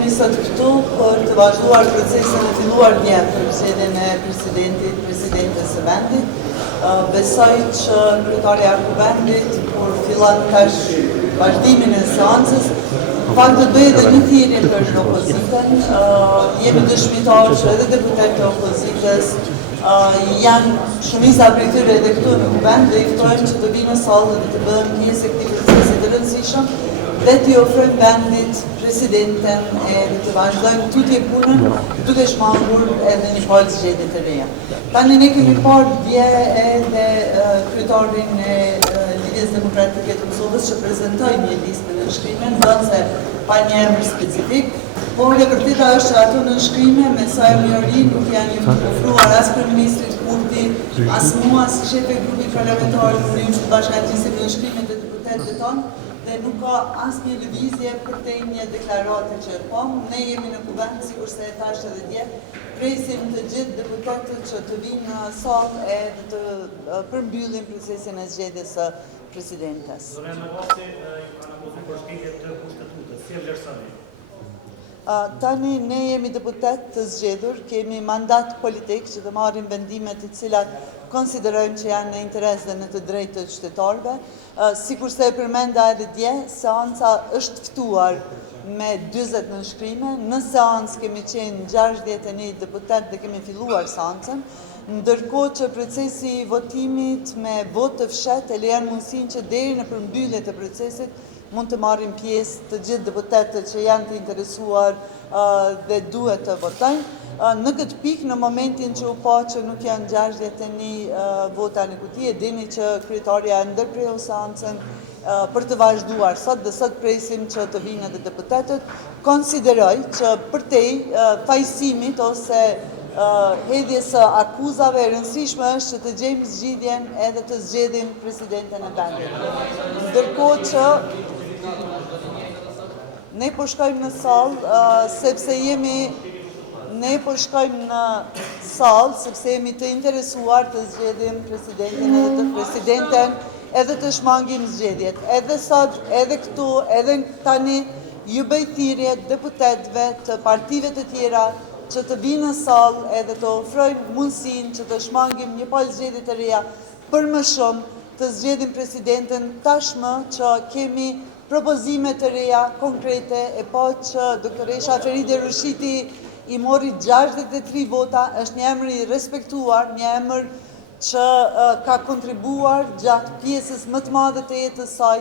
jemi sot këtu për të vazhduar procesin e filluar dje për zgjedhjen e presidentes së vendit. Besoj që kryetari i Kuvendit kur fillon tash vazhdimin e seancës, fakt të bëjë edhe një thirrje për opozitën. Jemi dëshmitar që edhe deputetët e opozitës janë shumica prej tyre edhe këtu në Kuvend dhe i ftojmë që të vinë në sallë dhe të bëhen pjesë e këtij procesi të rëndësishëm dhe t'i ofrojmë vendit presidenten e të vazhdojmë tutje punën duke shmangur edhe një palë zgjedhje të reja. Tani ne kemi parë dje edhe kryetarin e Lidhjes Demokratike të Kosovës që prezentoi një listë në nënshkrime, ndonë pa një emër specifik, por e vërteta është që ato nënshkrime me sa emëri nuk janë ofruar as kryeministrit Kurti, as mua si shefi i grupit parlamentar të Uniunit të Bashkangjisimit të nënshkrimet e deputetëve tonë, dhe nuk ka asnjë lëvizje përtej një deklarate që e pam. Ne jemi në Kuvend, sikurse e thash edhe dje, presim të gjithë deputetët që të vinë në sallë e të përmbyllin procesin e zgjedhjes së presidentes. Zonë Mavasi ju kanë ardhur përshkritje të kushtetutës, si e vlerësoni? Tani ne jemi deputet të zgjedhur, kemi mandat politik që të marrim vendime të cilat konsiderojmë që janë në interes dhe në të drejtë të qytetarëve. Sikurse e përmenda edhe dje, seanca është ftuar me 40 nënshkrime. Në seancë kemi qenë 61 deputet dhe kemi filluar seancën, ndërkohë që procesi i votimit me votë të fshehtë e lejon mundësinë që deri në përmbyllje të procesit mund të marrin pjesë të gjithë deputetët që janë të interesuar dhe duhet të votojnë. Në këtë pikë, në momentin që u pa që nuk janë 61 vota në kuti, e dini që kryetaria ndërprehu seancën për të vazhduar sot dhe sot presim që të vinë edhe deputetët. Konsideroj që përtej fajsimit ose hedhjes së akuzave e rëndësishme është që të gjejmë zgjidhjen edhe të zgjedhim presidenten e vendit. Ndërkohë që ne po shkojmë në sallë sepse jemi të interesuar të zgjedhim presidenten edhe të shmangim zgjedhjet. Edhe sot, edhe këtu, edhe tani ju bëj thirrje deputetëve të partive të tjera që të vinë në sallë edhe të ofrojmë mundësinë që të shmangim një palë zgjedhje të reja për më shumë të zgjedhim presidenten tashmë që kemi propozime të reja, konkrete, e pa që doktoresha Feride Rushiti i mori 63 vota, është një emër i respektuar, një emër që ka kontribuar gjatë pjesës më të madhe të jetës saj,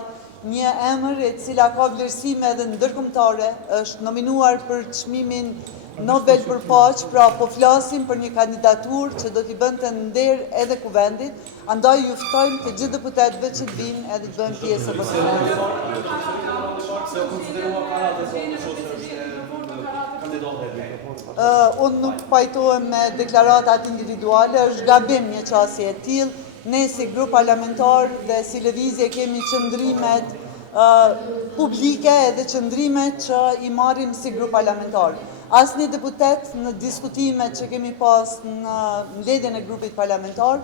një emër e cila ka vlerësime edhe ndërkombëtare, është nominuar për çmimin Nobel për paqë, pra po flasim për një kandidaturë që do t'i bënte nder edhe Kuvendit, andaj ju ftojmë të gjithë deputetëve që të vinë edhe të bëjnë pjesë e votimit. Unë nuk pajtohem me deklaratat individuale, është gabim një qasje e tillë. Ne si grup parlamentar dhe si lëvizje kemi qëndrimet publike edhe qëndrimet që i marrim si grup parlamentar. Asnjë deputet në diskutimet që kemi pas në mbledhjen e grupit parlamentar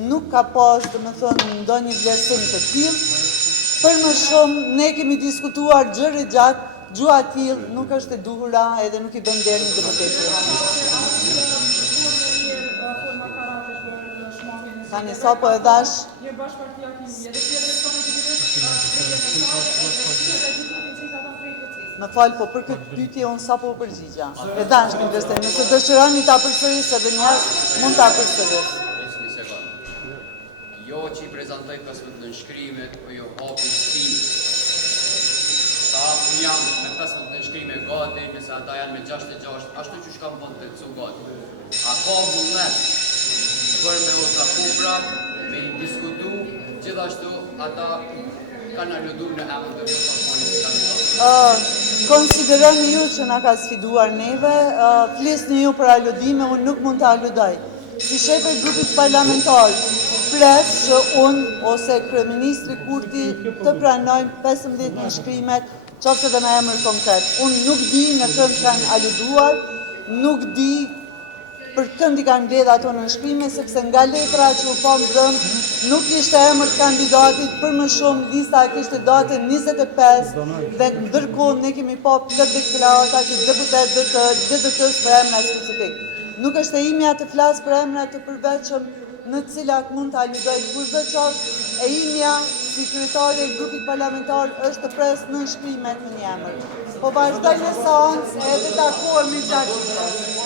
nuk ka pas, domethënë, ndonjë vlerësim të tillë. Për më shumë, ne kemi diskutuar gjëra gjatë, gjua e tillë nuk është e duhura edhe nuk i bën der një deputetit. Tani sapo e dash Më falë, po për këtë pyetje unë sapo u përgjigja. E dash në vështirë, nëse dëshironi ta përsëris edhe një herë, mund ta përsëris. Një sekondë. Jo që i prezantoj pasën të nënshkrimet, po jo hapi stil. Unë jam me 15 nënshkrime gati, nëse ata janë me 66, ashtu që shkam mund të cu gati. A ka vullnet për me ota kupra, me i diskutu, gjithashtu ata kanë aludur në emën të rëfonit kandidatë. Konsideroni ju që na ka sfiduar neve, flisni ju për aludime, unë nuk mund të aludoj. Si shefe grupit parlamentar, pres që unë ose kryeministri Kurti të pranojmë 15 nënshkrimet, qoftë edhe me emër konkret. Unë nuk di në kënd kanë aluduar, nuk di për kënd i kanë mbledh ato në shkrimë, sepse nga letra që u pa mbrëm nuk ishte emër të kandidatit, për më shumë lista kishte datën 25 dhe ndërkohë ne kemi pa plot deklarata që deputetët të DDT-s për emra specifik. Nuk është e imja të flas për emra të përveçëm në të cilat mund të aludoj kushdo qoftë, e imja si kryetare e grupit parlamentar është të pres në shkrimet në një emër. Po vazhdoj në seancë edhe takohemi gjatë.